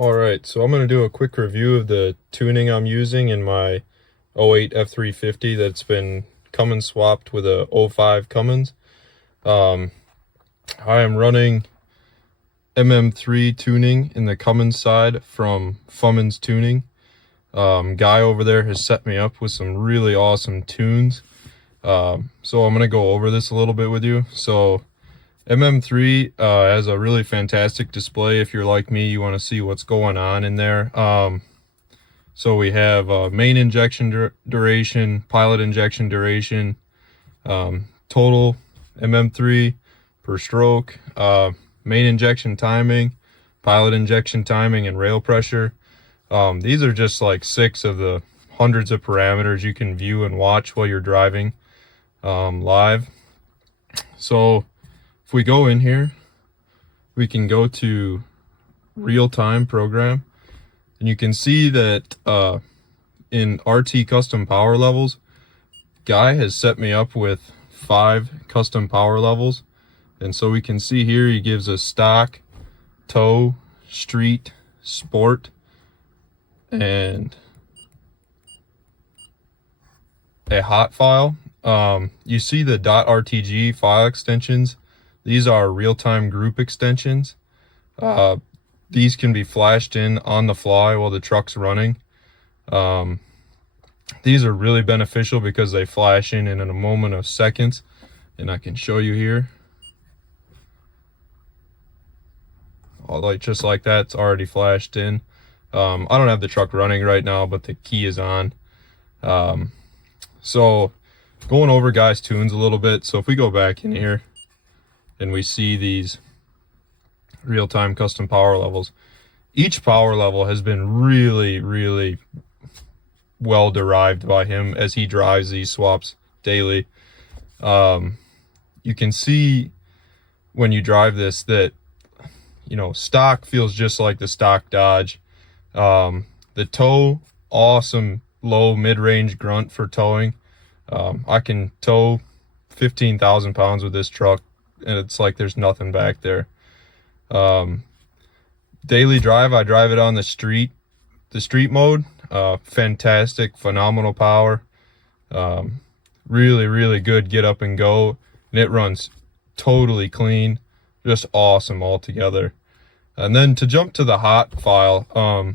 Alright, so I'm going to do a quick review of the tuning I'm using in my '08 F350 that's been Cummins swapped with a '05 Cummins. I am running MM3 tuning in the Cummins side from Fumins Tuning. Guy over there has set me up with some really awesome tunes. So I'm going to go over this a little bit with you. So MM3 has a really fantastic display. If you're like me, you want to see what's going on in there. So we have main injection duration, pilot injection duration, total MM3 per stroke, main injection timing, pilot injection timing, and rail pressure. These are just like 6 of the hundreds of parameters you can view and watch while you're driving live. So if we go in here, we can go to real-time program, and you can see that in RT custom power levels, Guy has set me up with 5 custom power levels. And so we can see here he gives us stock, tow, street, sport, and a hot file. You see the .rtg file extensions. These are real-time group extensions. These can be flashed in on the fly while the truck's running. These are really beneficial because they flash in a moment of seconds, and I can show you here. Like just like that, it's already flashed in. I don't have the truck running right now, but the key is on. So going over Guy's tunes a little bit. So if we go back in here and we see these real-time custom power levels, each power level has been really well derived by him as he drives these swaps daily. You can see when you drive this that, you know, stock feels just like the stock Dodge. The tow, awesome low mid-range grunt for towing. I can tow 15,000 pounds with this truck, and it's like there's nothing back there. Daily drive, I drive it on the street mode. Fantastic, phenomenal power. Really good get up and go, and it runs totally clean, just awesome altogether. And then to jump to the hot file,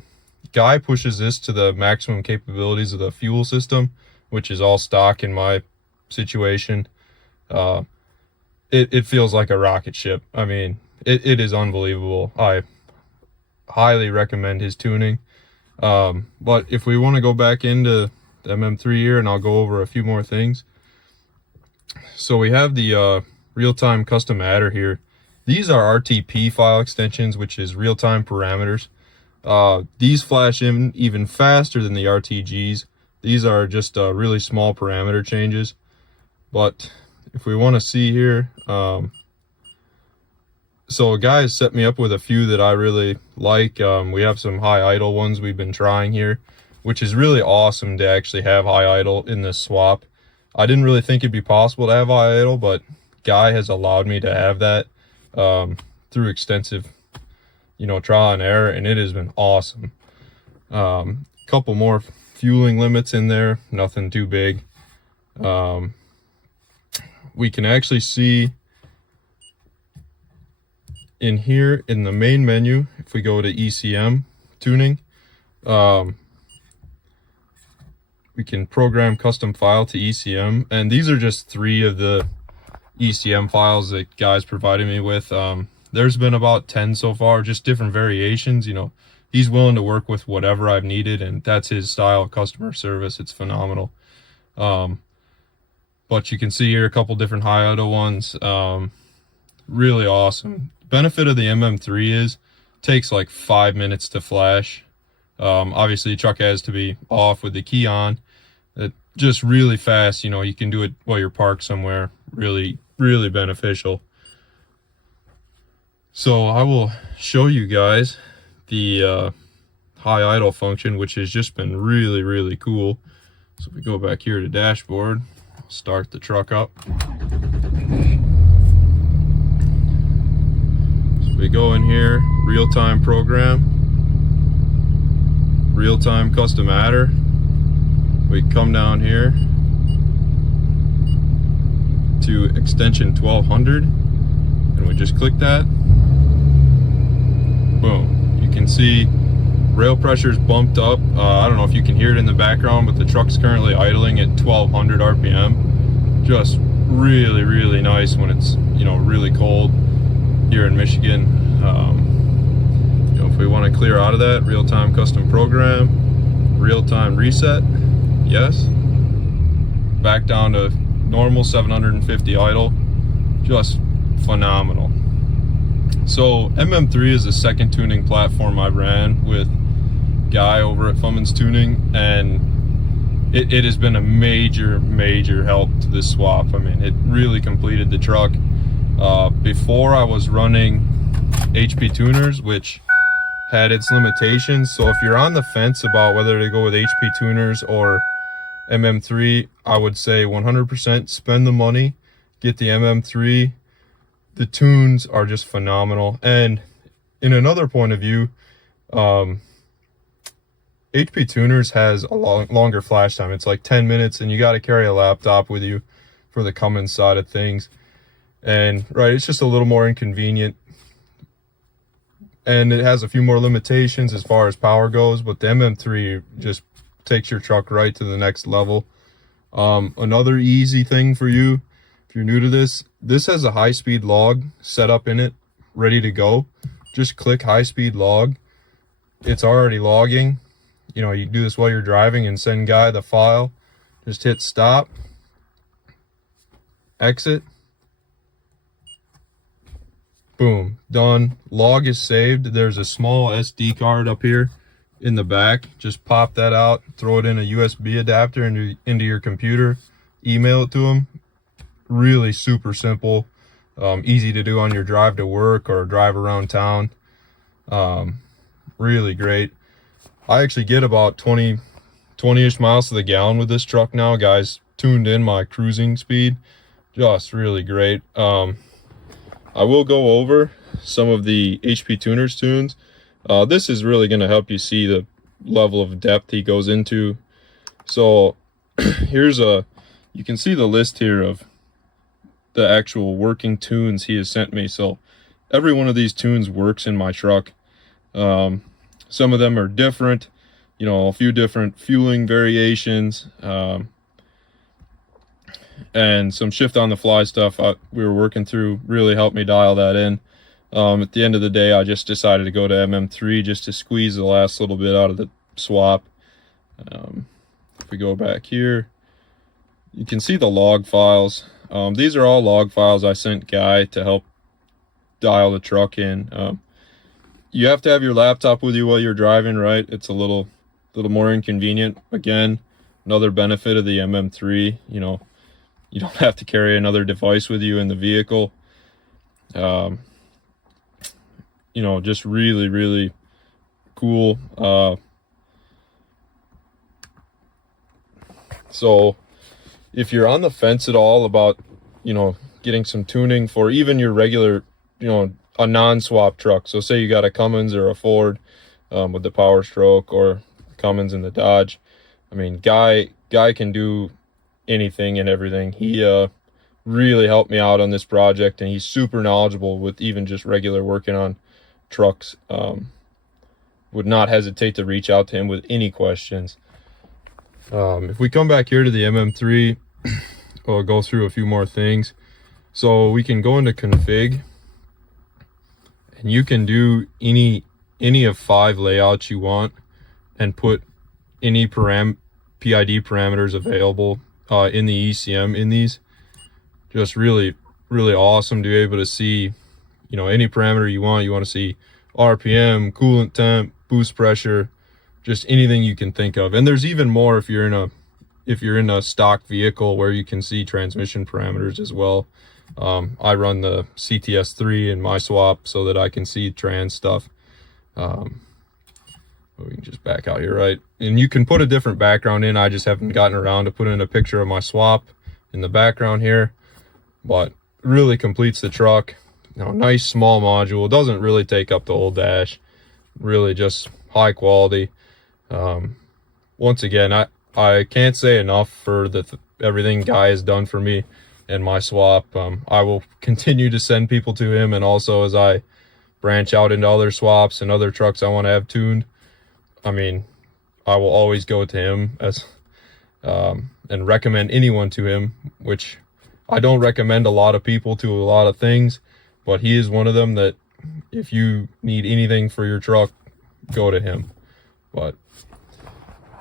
Guy pushes this to the maximum capabilities of the fuel system, which is all stock in my situation. It feels like a rocket ship. I mean, it is unbelievable. I highly recommend his tuning. But if we want to go back into the MM3 here, and I'll go over a few more things. So we have the real-time custom adder here. These are RTP file extensions, which is real-time parameters. These flash in even faster than the RTGs. These are just really small parameter changes. But if we want to see here, so a guy has set me up with a few that I really like. We have some high idle ones we've been trying here, which is really awesome to actually have high idle in this swap. I didn't really think it'd be possible to have high idle, but Guy has allowed me to have that through extensive, trial and error, and it has been awesome. Couple more fueling limits in there, nothing too big. We can actually see in here in the main menu, if we go to ECM tuning, we can program custom file to ECM, and these are just 3 of the ECM files that Guy's provided me with. There's been about 10 so far, just different variations. He's willing to work with whatever I've needed, and that's his style of customer service. It's phenomenal. But you can see here a couple different high idle ones. Really awesome. Benefit of the MM3 is it takes like 5 minutes to flash. Obviously the truck has to be off with the key on. Just really fast. You can do it while you're parked somewhere. Really beneficial. So I will show you guys the high idle function, which has just been really cool. So if we go back here to dashboard, I'll start the truck up. So we go in here, real-time program. real-time custom adder. We come down here to extension 1200 and we just click that. Boom. You can see rail pressure is bumped up. I don't know if you can hear it in the background, but the truck's currently idling at 1200 RPM. Just really, really nice when it's, you know, really cold here in Michigan. You know, if we want to clear out of that, real-time custom program, real-time reset, yes. Back down to normal 750 idle. Just phenomenal. So MM3 is the second tuning platform I ran with Guy over at Fumins Tuning, and it has been a major help to this swap. I mean, it really completed the truck. Before I was running HP tuners, which had its limitations. So if you're on the fence about whether to go with HP tuners or MM3, I would say 100% spend the money, get the MM3. The tunes are just phenomenal. And in another point of view, HP tuners has a longer flash time. It's like 10 minutes, and you got to carry a laptop with you for the Cummins side of things. And right, it's just a little more inconvenient, and it has a few more limitations as far as power goes, but the MM3 just takes your truck right to the next level. Another easy thing for you, if you're new to this has a high-speed log set up in it, ready to go. Just click high-speed log. It's already logging. You know, you do this while you're driving and send Guy the file. Just hit stop, exit. Boom, done. Log is saved. There's a small SD card up here in the back. Just pop that out, throw it in a USB adapter into your computer, email it to them. Really super simple, easy to do on your drive to work or drive around town. Really great. I actually get about 20-ish miles to the gallon with this truck now. Guys tuned in my cruising speed. Just really great. I will go over some of the HP Tuners tunes. This is really going to help you see the level of depth he goes into. So here's you can see the list here of the actual working tunes he has sent me. So every one of these tunes works in my truck. Some of them are different, you know, a few different fueling variations, and some shift on the fly stuff we were working through really helped me dial that in. At the end of the day, I just decided to go to MM3 just to squeeze the last little bit out of the swap. If we go back here, you can see the log files. These are all log files I sent Guy to help dial the truck in. You have to have your laptop with you while you're driving, right? It's a little more inconvenient. Again, another benefit of the MM3, you know, you don't have to carry another device with you in the vehicle. You know, just really cool. So if you're on the fence at all about, you know, getting some tuning for even your regular, you know, a non-swap truck. So say you got a Cummins or a Ford with the Power Stroke, or Cummins and the Dodge. I mean, Guy can do anything and everything. He really helped me out on this project, and he's super knowledgeable with even just regular working on trucks. Would not hesitate to reach out to him with any questions. If we come back here to the MM3, we'll go through a few more things. So we can go into config, and you can do any of 5 layouts you want and put any PID parameters available in the ECM in these. Just really awesome to be able to see, you know, any parameter you want. You want to see RPM, coolant temp, boost pressure, just anything you can think of. And there's even more if you're in a stock vehicle, where you can see transmission parameters as well. I run the CTS3 in my swap so that I can see trans stuff. We can just back out here, right? And you can put a different background in. I just haven't gotten around to putting in a picture of my swap in the background here, but really completes the truck. You know, nice small module. Doesn't really take up the whole dash. Really just high quality. Once again, I can't say enough for everything Guy has done for me and my swap. I will continue to send people to him, and also as I branch out into other swaps and other trucks I want to have tuned, I mean, I will always go to him as and recommend anyone to him, which I don't recommend a lot of people to a lot of things, but he is one of them that if you need anything for your truck, go to him. But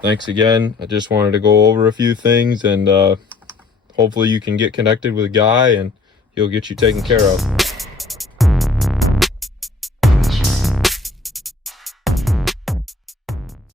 thanks again. I just wanted to go over a few things, and hopefully you can get connected with a Guy and he'll get you taken care of.